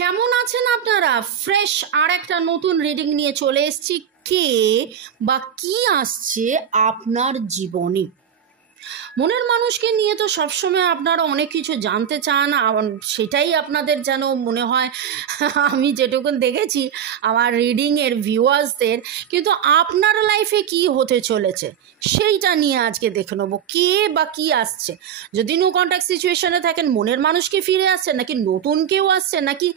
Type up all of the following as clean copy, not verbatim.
কেমন আছেন আপনারা? ফ্রেশ আর একটা নতুন রিডিং নিয়ে চলে এসেছি। কে বা কি আসছে আপনার জীবনে? মনের মানুষকে নিয়ে তো সবসময় আপনারা অনেক কিছু জানতে চান, সেটাই আপনাদের যেন মনে হয়। আমি যেটুকুন দেখেছি আমার রিডিংয়ের ভিউয়ার্সদের, কিন্তু আপনার লাইফে কি হতে চলেছে সেইটা নিয়ে আজকে দেখে নেবো কে বা কি আসছে। যদি নো কন্ট্যাক্ট সিচুয়েশনে থাকেন, মনের মানুষ কি ফিরে আসছে, নাকি নতুন কেউ আসছে, নাকি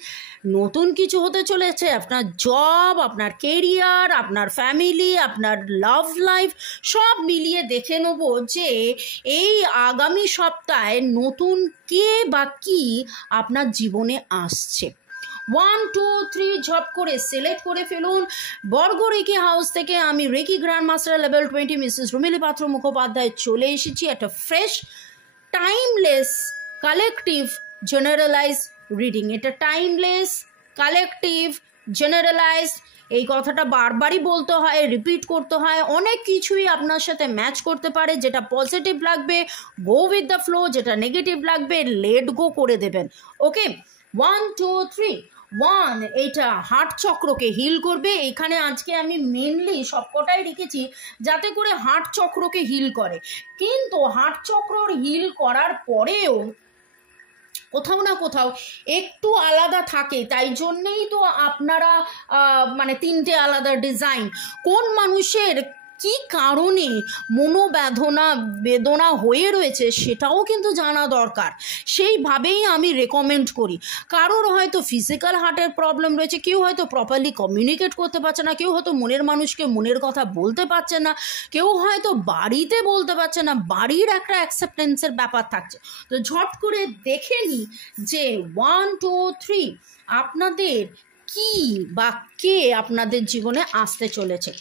নতুন কিছু হতে চলেছে, আপনার জব, আপনার কেরিয়ার, আপনার ফ্যামিলি, আপনার লাভ লাইফ সব মিলিয়ে দেখে নেবো যে এই আগামী সপ্তাহে নতুন কে বা কি আপনার জীবনে আসছে। 1 2 3 ঝপ করে সিলেক্ট করে ফেলুন। বর্গ রেকি হাউস থেকে আমি reiki grand master level 20 Mrs Rumili Patra Mukhopadhyay চলে এসেছি একটা fresh timeless collective generalise reading. এটা টাইমলেস কালেকটিভ জেনারেলাইজ, এই কথাটা বারবারই বলতে হয়, রিপিট করতে হয়। অনেক কিছুই আপনার সাথে ম্যাচ করতে পারে। যেটা পজিটিভ লাগবে গো উইথ দ্য ফ্লো, যেটা নেগেটিভ লাগবে লেট গো করে দেবেন। ওকে, 1 2 3 1 এটা হার্ট চক্রকে হিল করবে। এখানে আজকে আমি মেনলি সবকটাই রেখেছি যাতে করে হার্ট চক্রকে হিল করে, কিন্তু হার্ট চক্রর হিল করার পরেও কোথাও না কোথাও একটু আলাদা থাকে। তাই জন্যেই তো আপনারা মানে 3টে আলাদা ডিজাইন। কোন মানুষের কি কারণে বেদনা হয়ে রয়েছে সেটাও কিন্তু জানা দরকার। সেইভাবেই আমি রেকমেন্ড করি। কারোর হয়তো ফিজিক্যাল হার্টের প্রবলেম রয়েছে, কেউ হয়তো প্রপারলি কমিউনিকেট করতে পারছে না, কেউ হয়তো মনের মানুষকে মনের কথা বলতে পারছে না, কেউ হয়তো বাড়িতে বলতে পারছে না, বাড়ির একটা অ্যাকসেপ্টেন্সের ব্যাপার থাকছে। তো ঝট করে দেখে নিই যে 1 2 3 আপনাদের কি বা কে আপনাদের জীবনে আসতে চলেছে।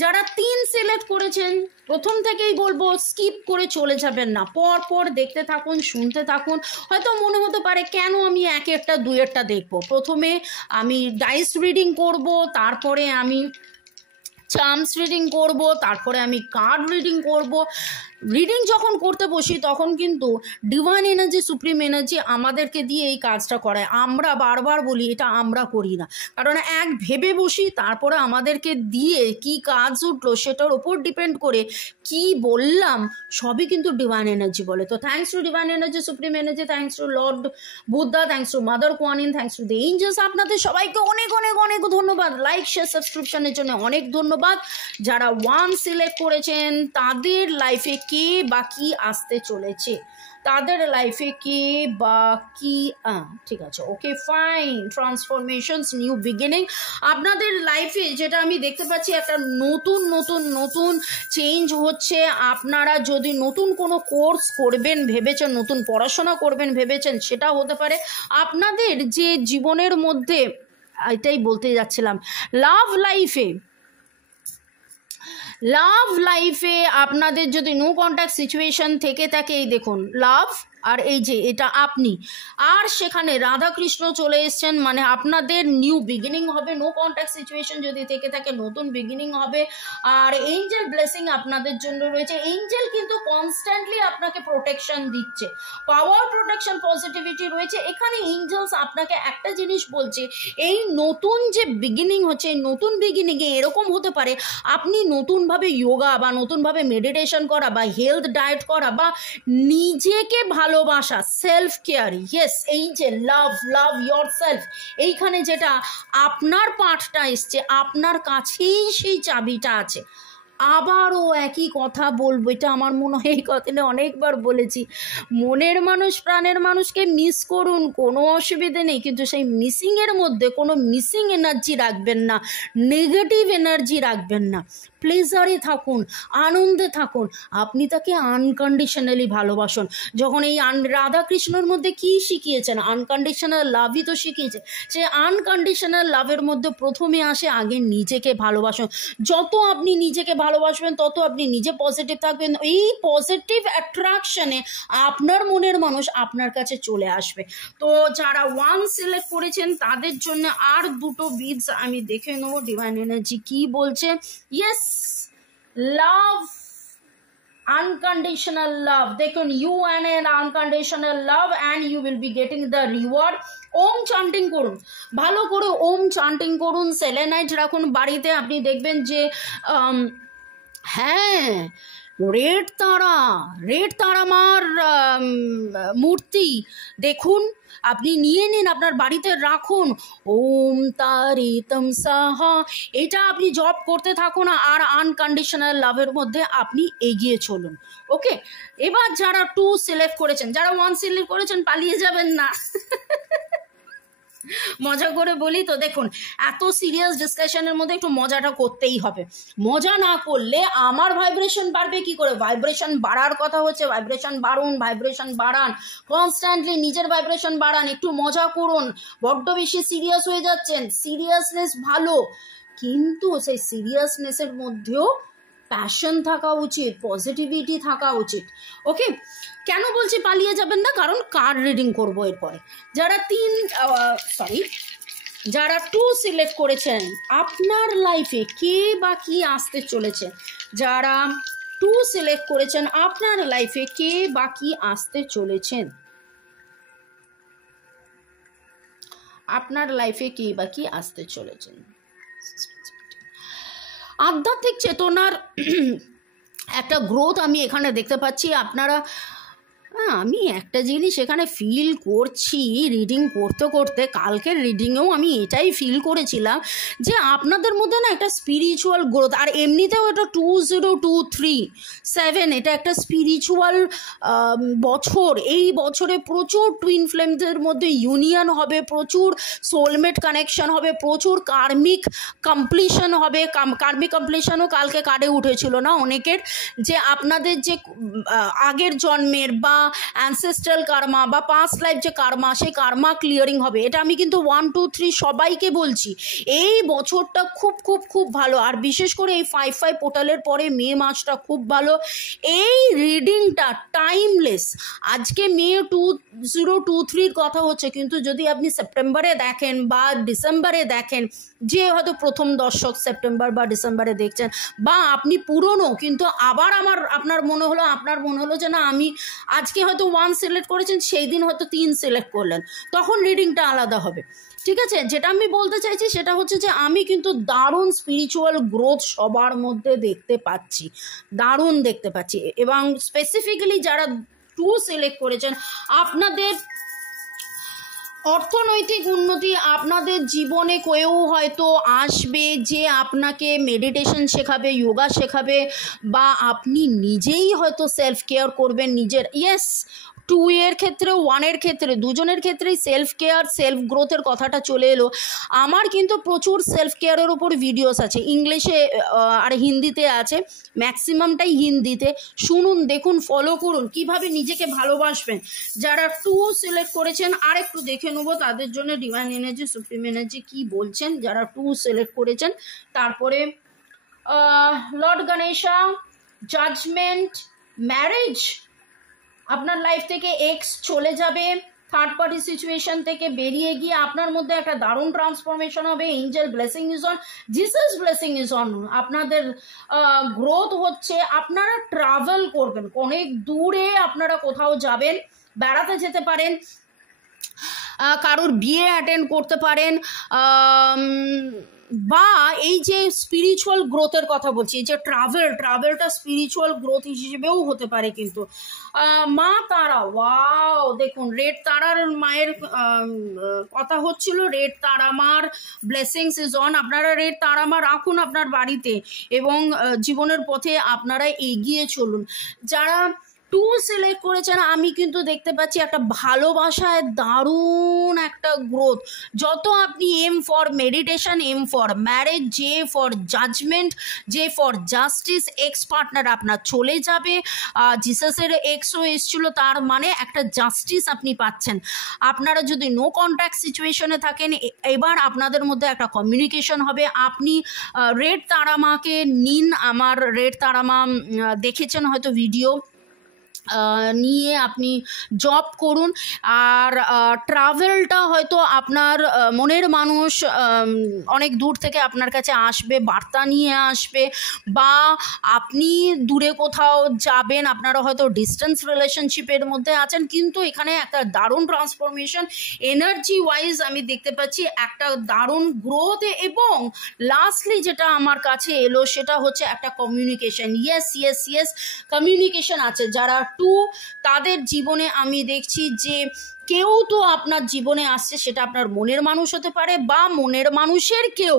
যারা 3 সিলেক্ট করেছেন, প্রথম থেকেই বলবো স্কিপ করে চলে যাবেন না, পর পর দেখতে থাকুন, শুনতে থাকুন। হয়তো মনে হতে পারে কেন আমি একটা দুইয়েরটা দেখবো। প্রথমে আমি ডাইস রিডিং করব, তারপরে আমি চার্মস রিডিং করব, তারপরে আমি কার্ড রিডিং করব। রিডিং যখন করতে বসি তখন কিন্তু ডিভাইন এনার্জি, সুপ্রিম এনার্জি আমাদেরকে দিয়ে এই কাজটা করায়। আমরা বারবার বলি এটা আমরা করি না, কারণ এক ভেবে বসি, তারপরে আমাদেরকে দিয়ে কি কাজ উঠলো সেটার ওপর ডিপেন্ড করে কি বললাম সবই কিন্তু ডিভাইন এনার্জি বলে। তো thanks to divine energy, supreme energy, thanks to lord Buddha, thanks to mother Kuan Yin, thanks to the angels. আপনাদের সবাইকে অনেক অনেক অনেক ধন্যবাদ। লাইক শেয়ার সাবস্ক্রিপশনের জন্য অনেক ধন্যবাদ। যারা 1 সিলেক্ট করেছেন তাদের লাইফে কে বা কি আসতে চলেছে, তাদের লাইফে কে বা কি ঠিক আছে, okay fine. Transformations, new beginning আপনাদের লাইফে, যেটা আমি দেখতে পাচ্ছি একটা নতুন নতুন নতুন চেঞ্জ হচ্ছে। আপনারা যদি নতুন কোনো কোর্স করবেন ভেবেছেন, নতুন পড়াশোনা করবেন ভেবেছেন, সেটা হতে পারে। আপনাদের যে জীবনের মধ্যে, এটাই বলতে যাচ্ছিলাম, লাভ লাইফে আপনাদের যদি নো কন্ট্যাক্ট সিচুয়েশন থেকে থাকে, এই দেখুন লাভ আর এই যে এটা আপনি, আর সেখানে রাধাকৃষ্ণ চলে এসছেন, মানে আপনাদের নিউ বিগিনিং হবে। নো কন্ট্যাক্ট সিচুয়েশন যদি থেকে থাকে, নতুন বিগিনিং হবে। আর এঞ্জেল ব্লেসিং আপনাদের জন্য রয়েছে। এঞ্জেল কিন্তু কনস্ট্যান্টলি আপনাকে প্রোটেকশন দিচ্ছে, পাওয়ার, প্রোটেকশন, পজিটিভিটি রয়েছে এখানে। এঞ্জেলস আপনাকে একটা জিনিস বলছে, এই নতুন যে বিগিনিং হচ্ছে, এই নতুন বিগিনিংয়ে এরকম হতে পারে আপনি নতুনভাবে যোগা বা নতুনভাবে মেডিটেশন করা বা হেলথ ডায়েট করা বা নিজেকে ভালোবাসা, সেলফ কেয়ার, ইয়েস, এই যে লাভ ইয়োর সেলফ, এইখানে যেটা আপনার পার্টটা এসছে, আপনার কাছেই সেই চাবিটা আছে। আবারও একই কথা বলবো, এটা আমার মনে হয় এই কথাটা অনেকবার বলেছি, মনের মানুষ প্রাণের মানুষকে মিস করুন, কোনো অসুবিধে নেই, কিন্তু সেই মিসিংয়ের মধ্যে কোনো মিসিং এনার্জি রাখবেন না, নেগেটিভ এনার্জি রাখবেন না। প্লেজারে থাকুন, আনন্দে থাকুন, আপনি তাকে আনকন্ডিশনালি ভালোবাসুন। যখন এই রাধাকৃষ্ণর মধ্যে কি শিখিয়েছেন, আনকন্ডিশনাল লাভই তো শিখিয়েছে। সে আনকন্ডিশনাল লাভের মধ্যে প্রথমে আসে আগে নিজেকে ভালোবাসুন। যত আপনি নিজেকে ভালোবাসবেন তত আপনি নিজে পজিটিভ থাকবেন। এই পজিটিভ অ্যাট্রাকশনে আপনার মনের মানুষ আপনার কাছে চলে আসবে। তো যারা 1 সিলেক্ট করেছেন তাদের জন্য আর 2টো বিডস আমি দেখে নেব ডিভাইন এনার্জি কি বলছে। ইয়েস, লাভ, unconditional love, দেখুন you and an unconditional love and you will be getting the reward ওম চান্টিং করুন, ভালো করে ওম চান্টিং করুন, সেলেনাইট রাখুন বাড়িতে। আপনি দেখবেন যে হ্যাঁ, রেড তারা মার মূর্তি দেখুন, আপনি নিয়ে নিন, আপনার বাড়িতে রাখুন। ওম তারিতম সাহা, এটা আপনি জব করতে থাকুন আর আনকন্ডিশনাল লাভের মধ্যে আপনি এগিয়ে চলুন। ওকে, এবার যারা 2 সিলেক্ট করেছেন, যারা 1 সিলেক্ট করেছেন পালিয়ে যাবেন না। মজা করে বলি তো, দেখুন এত সিরিয়াস ডিসকাশনের মধ্যে একটু মজাটা করতেই হবে। মজা না করলে আমার ভাইব্রেশন বাড়বে কি করে? ভাইব্রেশন বাড়ার কথা হচ্ছে, ভাইব্রেশন বাড়ুন, ভাইব্রেশন বাড়ান, কনস্ট্যান্টলি নিজের ভাইব্রেশন বাড়ান, একটু মজা করুন। বড্ড বেশি সিরিয়াস হয়ে যাচ্ছেন, সিরিয়াসনেস ভালো, কিন্তু সেই সিরিয়াসনেসের মধ্যেও প্যাশন থাকা উচিত, পজিটিভিটি থাকা উচিত। ওকে, কেন বলছি পালিয়ে যাবেন না? কারণ কার্ড রিডিং করবো এরপরে। যারা 2 সিলেক্ট করেছেন, আপনার লাইফে কে বা কি আসতে চলেছে? যারা 2 সিলেক্ট করেছেন, আপনার লাইফে কে বা কি আসতে চলেছেন? আপনার লাইফে কে বা কি আসতে চলেছেন? আধ্যাত্মিক চেতনার একটা গ্রোথ আমি এখানে দেখতে পাচ্ছি। আপনারা, আমি একটা জিনিস এখানে ফিল করছি রিডিং করতে করতে, কালকের রিডিংয়েও আমি এটাই ফিল করেছিলাম যে আপনাদের মধ্যে না একটা স্পিরিচুয়াল গ্রোথ। আর এমনিতেও এটা 2023-7 এটা একটা স্পিরিচুয়াল বছর। এই বছরে প্রচুর টুইন ফ্লেমদের মধ্যে ইউনিয়ন হবে, প্রচুর সোলমেট কানেকশন হবে, প্রচুর কার্মিক কমপ্লিশন হবে। কার্মিক কমপ্লিশনও কালকে কার্ডে উঠেছিল না অনেকের, যে আপনাদের যে আগের জন্মের বা অ্যানসেস্ট্রাল কার্মা বা পাস্ট লাইফ যে কার্মা, সেই কার্মা ক্লিয়ারিং হবে। এটা আমি কিন্তু 1, 2, 3 সবাইকে বলছি। এই বছরটা খুব খুব খুব ভালো, আর বিশেষ করে এই 5/5 পোর্টালের পরে মে মাসটা খুব ভালো। এই রিডিংটা টাইমলেস। আজকে মে 2023 কথা হচ্ছে, কিন্তু যদি আপনি সেপ্টেম্বরে দেখেন বা ডিসেম্বরে দেখেন, যে হয়তো প্রথম দর্শক সেপ্টেম্বর বা ডিসেম্বরে দেখছেন, বা আপনি পুরনো কিন্তু আবার আপনার মনে হলো যে না আমি আজকে হয়তো 1 সিলেক্ট করেছেন, সেই দিন হয়তো 3 সিলেক্ট করলেন, তখন রিডিংটা আলাদা হবে। ঠিক আছে, যেটা আমি বলতে চাইছি সেটা হচ্ছে যে আমি কিন্তু দারুণ স্পিরিচুয়াল গ্রোথ সবার মধ্যে দেখতে পাচ্ছি, দারুণ দেখতে পাচ্ছি। এবং স্পেসিফিক্যালি যারা 2 সিলেক্ট করেছেন, আপনাদের অর্থনৈতিক উন্নতি আপনাদের জীবনে কেউ হয়তো আসবে যে আপনাকে মেডিটেশন শেখাবে, যোগা শেখাবে, বা আপনি নিজেই হয়তো সেলফ কেয়ার করবেন নিজের। ইয়েস, 2 এর ক্ষেত্রে, 1 এর ক্ষেত্রে, দুজনের ক্ষেত্রেই সেলফ কেয়ার, সেলফ গ্রোথের কথাটা চলে এলো। আমার কিন্তু প্রচুর সেলফ কেয়ারের ওপর ভিডিওস আছে, ইংলিশে আর হিন্দিতে আছে, ম্যাক্সিমামটাই হিন্দিতে। শুনুন, দেখুন, ফলো করুন কিভাবে নিজেকে ভালোবাসবেন। যারা 2 সিলেক্ট করেছেন, আর একটু দেখে নেবো তাদের জন্য ডিভাইন এনার্জি, সুপ্রিম এনার্জি কি বলছেন যারা 2 সিলেক্ট করেছেন। তারপরে লর্ড গণেশা, জাজমেন্ট, ম্যারেজ, আপনার লাইফ থেকে এক্স চলে যাবে, থার্ড পার্টি সিচুয়েশন থেকে বেরিয়ে গিয়ে আপনার মধ্যে একটা দারুণ ট্রান্সফরমেশন হবে। Angel blessing is on, Jesus blessing is on. আপনাদের গ্রোথ হচ্ছে, আপনারা ট্রাভেল করবেন, অনেক দূরে আপনারা কোথাও যাবেন, বেড়াতে যেতে পারেন, কারোর বিয়ে অ্যাটেন্ড করতে পারেন, বা এই যে স্পিরিচুয়াল গ্রোথের কথা বলছি, যে ট্রাভেলটা স্পিরিচুয়াল গ্রোথ হিসেবেও হতে পারে। কিন্তু মা তারা, ওয়াও, দেখুন রেড তারার মায়ের কথা হচ্ছিল, রেড তারা মার ব্লেসিংস ইজ অন। আপনারা রেড তারা মা রাখুন আপনার বাড়িতে এবং জীবনের পথে আপনারা এগিয়ে চলুন। যারা 2 সিলেক্ট করেছেন, আমি কিন্তু দেখতে পাচ্ছি একটা ভালোবাসায় দারুণ একটা গ্রোথ। যত আপনি M for meditation, M for marriage, J for judgement, J for justice, ex partner আপনার চলে যাবে। জিসাসের এক্সও এসছিল, তার মানে একটা জাস্টিস আপনি পাচ্ছেন। আপনারা যদি নো কন্ট্যাক্ট সিচুয়েশনে থাকেন, এবার আপনাদের মধ্যে একটা কমিউনিকেশন হবে। আপনি রেড তারামাকে নিন, আমার রেড তারামা দেখেছেন হয়তো ভিডিও, নিয়ে আপনি জব করুন। আর ট্রাভেলটা হয়তো আপনার মনের মানুষ অনেক দূর থেকে আপনার কাছে আসবে, বার্তা নিয়ে আসবে, বা আপনি দূরে কোথাও যাবেন, আপনারা হয়তো ডিস্টেন্স রিলেশনশিপের মধ্যে আছেন, কিন্তু এখানে একটা দারুণ ট্রান্সফরমেশন এনার্জি ওয়াইজ আমি দেখতে পাচ্ছি, একটা দারুণ গ্রোথ। এবং লাস্টলি যেটা আমার কাছে এলো সেটা হচ্ছে একটা কমিউনিকেশন। ইয়েস কমিউনিকেশন আছে। যারা তাদের জীবনে আমি দেখছি যে কেউ তো আপনার জীবনে আসছে, সেটা আপনার মনের মানুষ হতে পারে, বা মনের মানুষের কেউ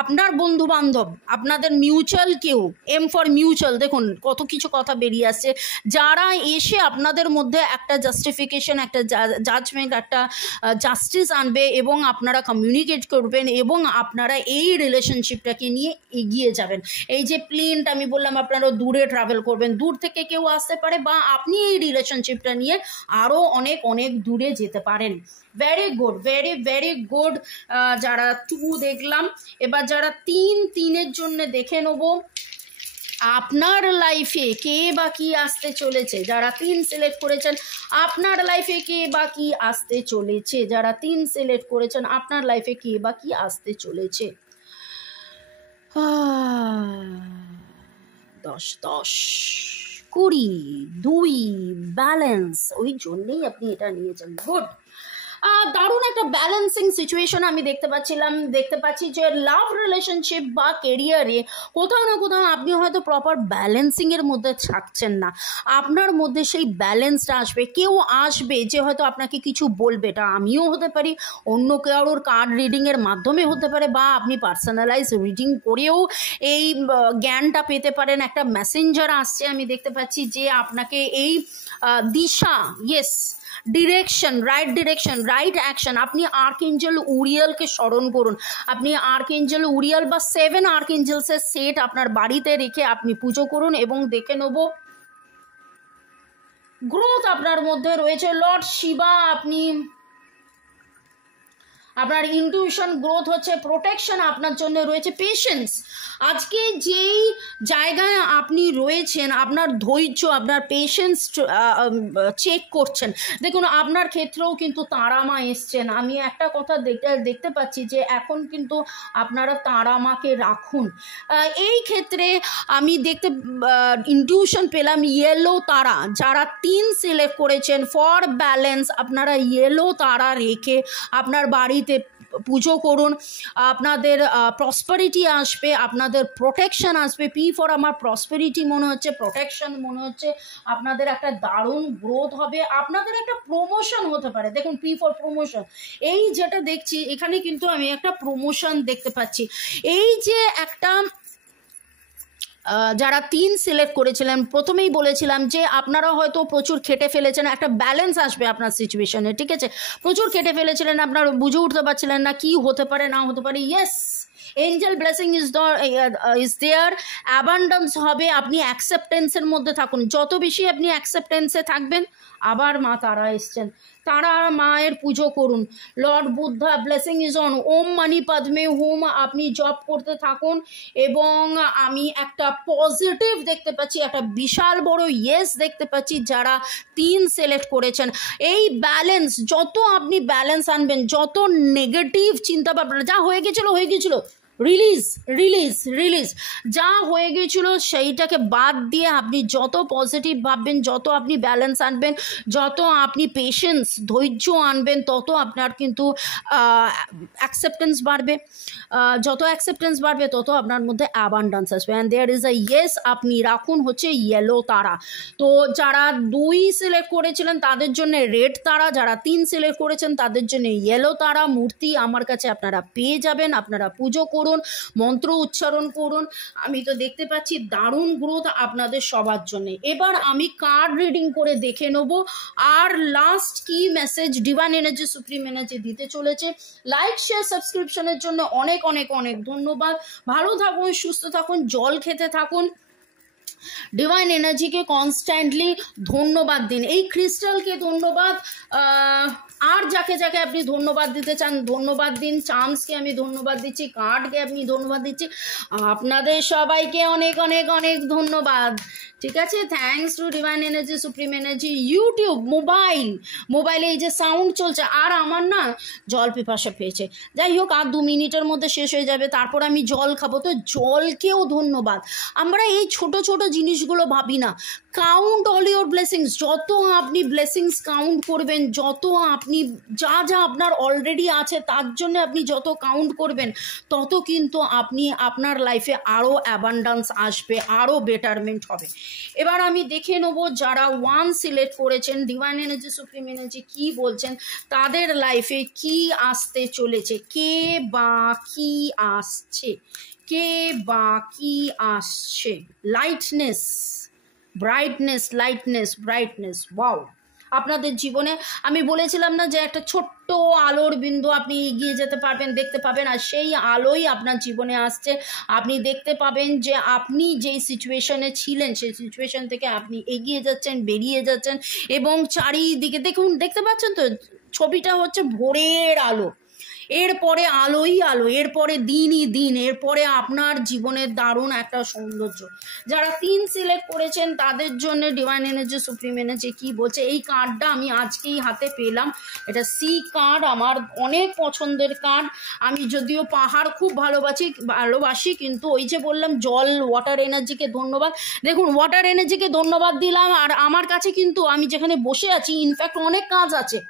আপনার বন্ধু বান্ধব, আপনাদের মিউচুয়াল কেউ, এম ফর মিউচুয়াল। দেখুন কত কিছু কথা বেরিয়ে আসছে, যারা এসে আপনাদের মধ্যে একটা জাস্টিফিকেশন, একটা জাজমেন্ট, একটা জাস্টিস আনবে, এবং আপনারা কমিউনিকেট করবেন, এবং আপনারা এই রিলেশনশিপটাকে নিয়ে এগিয়ে যাবেন। এই যে প্লেনটা আমি বললাম, আপনারা দূরে ট্রাভেল করবেন, দূর থেকে কেউ আসতে পারে, বা আপনি এই রিলেশনশিপটা নিয়ে আরও অনেক অনেক দূরে যেতে পারেন। Very good, very good. যারা 2 দেখলাম, এবার যারা 3-3-এর জন্য দেখে নেব আপনার লাইফে কে বা কি আসতে চলেছে। যারা 3 সিলেক্ট করেছেন, আপনার লাইফে কে বা কি আসতে চলেছে। যারা 3 সিলেক্ট করেছেন, আপনার লাইফে কে বা কি আসতে চলেছে। 10, 20, 2 ব্যালেন্স, ওই জন্যেই আপনি এটা নিয়েছেন। গুড, দারুণ একটা ব্যালেন্সিং সিচুয়েশন আমি দেখতে পাচ্ছি যে লাভ রিলেশনশিপ বা কেরিয়ারে কোথাও না কোথাও আপনি হয়তো প্রপার ব্যালেন্সিংয়ের মধ্যে থাকছেন না। আপনার মধ্যে সেই ব্যালেন্সটা আসবে। কেউ আসবে যে হয়তো আপনাকে কিছু বলবে, এটা আমিও হতে পারি, অন্য কারোর কার্ড রিডিংয়ের মাধ্যমে হতে পারে, বা আপনি পার্সোনালাইজ রিডিং করেও এই জ্ঞানটা পেতে পারেন। একটা মেসেঞ্জার আসছে আমি দেখতে পাচ্ছি যে আপনাকে এই দিশা, ইয়েস, ডিরেকশন, রাইট অ্যাকশন। আপনি আর্কএঞ্জেল উরিয়েলকে স্মরণ করুন। আপনি আর্কএঞ্জেল উরিয়েল বা 7 আর্কএঞ্জেলসের সেট আপনার বাড়িতে রেখে আপনি পুজো করুন, এবং দেখে নেব গ্রোথ আপনার মধ্যে রয়েছে। লর্ড শিবা, আপনার ইনটিউশন গ্রোথ হচ্ছে, প্রোটেকশন আপনার জন্য রয়েছে, পেশেন্স। আজকে যেই জায়গায় আপনি রয়েছেন, আপনার ধৈর্য, আপনার পেশেন্স চেক করছেন। দেখুন আপনার ক্ষেত্রেও কিন্তু তারা মা এসছেন। আমি একটা কথা দেখতে পাচ্ছি যে এখন কিন্তু আপনারা তারা মাকে রাখুন। এই ক্ষেত্রে আমি ইনটিউশন পেলাম ইয়েলো তারা। যারা 3 সিলেক্ট করেছেন ফর ব্যালেন্স, আপনারা ইয়েলো তারা রেখে আপনার বাড়িতে পুজো করুন। আপনাদের প্রসপারিটি আসবে, আপনাদের প্রোটেকশন আসবে। পি ফর আমার প্রসপারিটি মনে হচ্ছে, প্রোটেকশন মনে হচ্ছে। আপনাদের একটা দারুণ গ্রোথ হবে, আপনাদের একটা প্রমোশন হতে পারে। দেখুন পি ফর প্রমোশন, এই যেটা দেখছি এখানে কিন্তু আমি একটা প্রমোশন দেখতে পাচ্ছি। এই যে একটা যারা 3 সিলেক্ট করেছিলেন, প্রথমেই বলেছিলাম যে আপনারা হয়তো প্রচুর খেটে ফেলেছেন, একটা ব্যালেন্স আসবে আপনার সিচুয়েশনে, ঠিক আছে। প্রচুর খেটে ফেলেছিলেন, আপনারা বুঝে উঠতে পারছিলেন না কি হতে পারে না হতে পারে। Yes, angel blessing is there, abundance হবে। আপনি অ্যাকসেপ্টেন্সের মধ্যে থাকুন, যত বেশি আপনি অ্যাকসেপ্টেন্সে থাকবেন। আবার মা তারা এসছেন, তারা মায়ের পুজো করুন। Lord Buddha, blessing is on, ওম মানি পদ্মে হুম। আপনি জব করতে থাকুন, এবং আমি একটা পজিটিভ দেখতে পাচ্ছি, একটা বিশাল বড় ইয়েস দেখতে পাচ্ছি যারা 3 সিলেক্ট করেছেন। এই ব্যালেন্স, যত আপনি ব্যালেন্স আনবেন, যত নেগেটিভ চিন্তা ভাবনা, যা হয়ে গেছিল রিলিজ, যা হয়ে গিয়েছিল সেইটাকে বাদ দিয়ে আপনি যত পজিটিভ ভাববেন, যত আপনি ব্যালেন্স আনবেন, যত আপনি পেশেন্স, ধৈর্য আনবেন, তত আপনার কিন্তু অ্যাকসেপ্টেন্স বাড়বে। যত অ্যাকসেপ্টেন্স বাড়বে তত আপনার মধ্যে অ্যাবান্ডেন্স আসবে। And there is a yes, আপনি রাখুন হচ্ছে ইয়েলো তারা। তো যারা 2 সিলেক্ট করেছিলেন তাদের জন্য রেড তারা, যারা 3 সিলেক্ট করেছেন তাদের জন্য ইয়েলো তারা মূর্তি আমার কাছে আপনারা পেয়ে যাবেন। আপনারা পুজো করুন, মন্ত্র উচ্চারণ করুন। আমি তো দেখতে পাচ্ছি দারুণ গ্রোথ আপনাদের সবার জন্য। এবার আমি কার্ড রিডিং করে দেখে নেব আর লাস্ট কি message divine energy, supreme energy দিতে চলেছে। লাইক, শেয়ার, সাবস্ক্রিপশনের জন্য অনেক অনেক অনেক ধন্যবাদ। ভালো থাকুন, সুস্থ থাকুন, জল খেতে থাকুন। ডিভাইন এনার্জিকে কনস্ট্যান্টলি ধন্যবাদ দিন, এই ক্রিস্টালকে ধন্যবাদ, আর যাকে যাকে আপনি ধন্যবাদ দিতে চান ধন্যবাদ দিন। চার্মসকে আমি ধন্যবাদ দিচ্ছি, কার্ডকে আমি ধন্যবাদ দিচ্ছি, আপনাদের সবাইকে অনেক অনেক অনেক ধন্যবাদ। ঠিক আছে, thanks to divine energy, supreme energy. YouTube, মোবাইলে এই যে সাউন্ড চলছে, আর আমার না জল পিপাসা পেয়েছে, যাই হোক আর 2 মিনিটের মধ্যে শেষ হয়ে যাবে, তারপর আমি জল খাবো। তো জলকেও ধন্যবাদ। আমরা এই ছোট ছোট জিনিসগুলো ভাবি না। কাউন্ট অল ইউর ব্লেসিংস, যত আপনি ব্লেসিংস কাউন্ট করবেন, যত আপনি যা যা আপনার অলরেডি আছে তার জন্য আপনি যত কাউন্ট করবেন, তত কিন্তু আপনি আপনার লাইফে আরও অ্যাবান্ডান্স আসবে, আরও বেটারমেন্ট হবে। এবার আমি দেখে নেবো যারা 1 সিলেক্ট করেছেন, ডিভাইন এনার্জি, সুপ্রিম এনার্জি কি বলছেন, তাদের লাইফে কি আসতে চলেছে, কে বা কি আসছে, কে বা কি আসছে। Lightness, brightness, lightness, brightness, wow. আপনাদের জীবনে আমি বলেছিলাম না যে একটা ছোট্ট আলোর বিন্দু আপনি এগিয়ে যেতে পারবেন, দেখতে পাবেন, আর সেই আলোই আপনার জীবনে আসছে। আপনি দেখতে পাবেন যে আপনি যেই সিচুয়েশনে ছিলেন সেই সিচুয়েশন থেকে আপনি এগিয়ে যাচ্ছেন, বেরিয়ে যাচ্ছেন, এবং চারিদিকে দেখুন, দেখতে পাচ্ছেন তো ছবিটা হচ্ছে ভোরের আলো, এরপরে আলোই আলো, এরপরে দিনই দিন, এরপরে আপনার জীবনের দারুণ একটা সৌন্দর্য। যারা 3 সিলেক্ট করেছেন তাদের জন্য ডিভাইন এনার্জি, সুপ্রিম এনার্জি কি বলছে। এই কার্ডটা আমি আজকেই হাতে পেলাম, এটা সি কার্ড, আমার অনেক পছন্দের কার্ড। আমি যদিও পাহাড় খুব ভালোবাসি, কিন্তু ওই যে বললাম জল, ওয়াটার এনার্জিকে ধন্যবাদ। দেখুন, ওয়াটার এনার্জিকে ধন্যবাদ দিলাম, আর আমার কাছে কিন্তু আমি যেখানে বসে আছি ইনফ্যাক্ট অনেক কাজ আছে।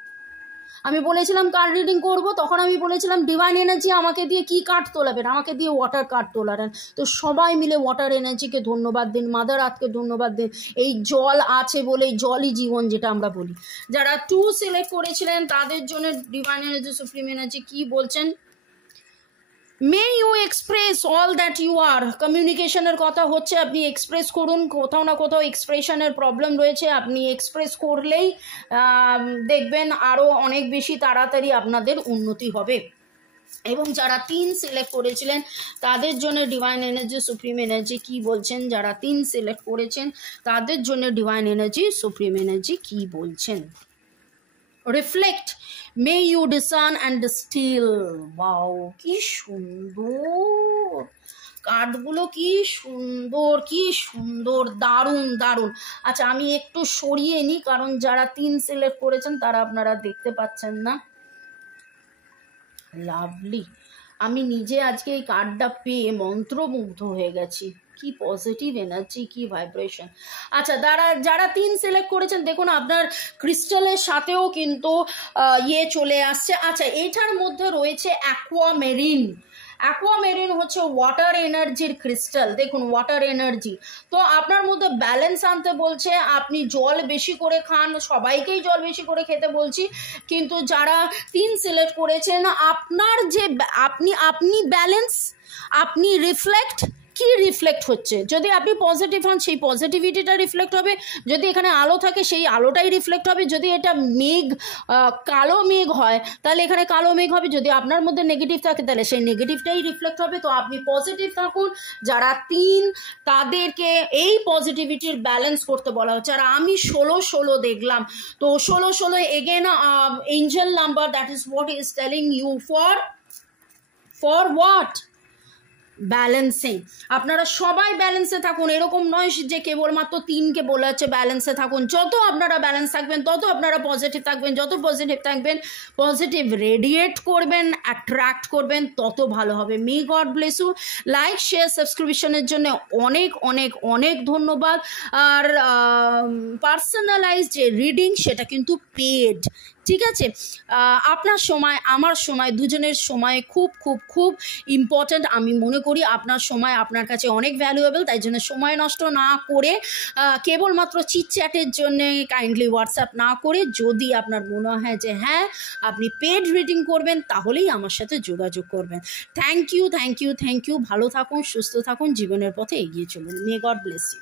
আমি বলেছিলাম কার্ড রিডিং করব, তখন আমি বলেছিলাম ডিভাইন এনার্জি আমাকে দিয়ে কি কার্ড তোলাবেন, আমাকে দিয়ে ওয়াটার কার্ড তোলাবেন। তো সবাই মিলে ওয়াটার এনার্জিকে ধন্যবাদ দিন, মাদার আর্থকে ধন্যবাদ দিন। এই জল আছে বলেই জলই জীবন, যেটা আমরা বলি। যারা 2 সিলেক্ট করেছিলেন তাদের জন্য ডিভাইন এনার্জি, সুপ্রিম এনার্জি কি বলছেন। May you express all that you are. কমিউনিকেশনের কথা হচ্ছে, আপনি এক্সপ্রেস করুন, কোথাও না কোথাও এক্সপ্রেশনের প্রবলেম রয়েছে, আপনি এক্সপ্রেস করলেই দেখবেন আরও অনেক বেশি তাড়াতাড়ি আপনাদের উন্নতি হবে। এবং যারা 3 সিলেক্ট করেছিলেন তাদের জন্য ডিভাইন এনার্জি, সুপ্রিম এনার্জি কি বলছেন। যারা 3 সিলেক্ট করেছেন তাদের জন্য ডিভাইন এনার্জি, সুপ্রিম এনার্জি কি বলছেন। Reflect, may you discern and distil. Wow, কি সুন্দর কার্ডগুলো, কি সুন্দর, কি সুন্দর, দারুণ দারুণ। আচ্ছা, আমি একটু সরিয়ে নিই, কারণ যারা 3 সিলেক্ট করেছেন তারা আপনারা দেখতে পাচ্ছেন না। লাভলি, আমি নিজে আজকে এই কার্ডটা পেয়ে মন্ত্রমুগ্ধ হয়ে গেছি। কি পজিটিভ এনার্জি, কি ভাইব্রেশন। আচ্ছা, যারা 3 সিলেক্ট করেছেন, দেখুন আপনার ক্রিস্টালের সাথেও কিন্তু চলে আসছে। আচ্ছা, এইটার মধ্যে রয়েছে অ্যাকোয়ামেরিন। অ্যাকোয়ামেরিন হচ্ছে ওয়াটার এনার্জির ক্রিস্টাল। দেখুন, ওয়াটার এনার্জি, তো আপনার মধ্যে ব্যালেন্স আনতে বলছে। আপনি জল বেশি করে খান, সবাইকেই জল বেশি করে খেতে বলছি, কিন্তু যারা 3 সিলেক্ট করেছেন, আপনার যে আপনি ব্যালেন্স, আপনি রিফ্লেক্ট, কি রিফ্লেক্ট হচ্ছে। যদি আপনি পজিটিভ হন সেই পজিটিভিটিটা রিফ্লেক্ট হবে, যদি এখানে আলো থাকে সেই আলোটাই রিফ্লেক্ট হবে, যদি এটা মেঘ, কালো মেঘ হয় তাহলে এখানে কালো মেঘ হবে, যদি আপনার মধ্যে নেগেটিভ থাকে তাহলে সেই নেগেটিভটাই রিফ্লেক্ট হবে। তো আপনি পজিটিভ থাকুন। যারা 3, তাদেরকে এই পজিটিভিটির ব্যালেন্স করতে বলা হচ্ছে। আর আমি 16 দেখলাম, তো 16 again angel number, that is what is telling you for what, balancing. আপনারা সবাই ব্যালেন্সে থাকুন, এরকম নয় যে কেবলমাত্র 3কে বলা হচ্ছে ব্যালেন্সে থাকুন। যত আপনারা ব্যালেন্স থাকবেন তত আপনারা পজিটিভ থাকবেন, যত পজিটিভ থাকবেন, পজিটিভ রেডিয়েট করবেন, অ্যাট্রাক্ট করবেন, তত ভালো হবে। May God bless you. Like, share, সাবস্ক্রিপশনের জন্য অনেক অনেক অনেক ধন্যবাদ। আর পার্সোনালাইজ যে রিডিং সেটা কিন্তু পেড, ঠিক আছে। আপনার সময়, আমার সময়, দুজনের সময় খুব খুব খুব ইম্পর্ট্যান্ট। আমি মনে করি আপনার সময় আপনার কাছে অনেক ভ্যালুয়েবল, তাই জন্য সময় নষ্ট না করে, কেবলমাত্র চিটচ্যাটের জন্য কাইন্ডলি হোয়াটসঅ্যাপ না করে, যদি আপনার মনে হয় যে হ্যাঁ আপনি পেড রিডিং করবেন, তাহলেই আমার সাথে যোগাযোগ করবেন। Thank you, thank you, thank you. ভালো থাকুন, সুস্থ থাকুন, জীবনের পথে এগিয়ে চলুন। May God bless you.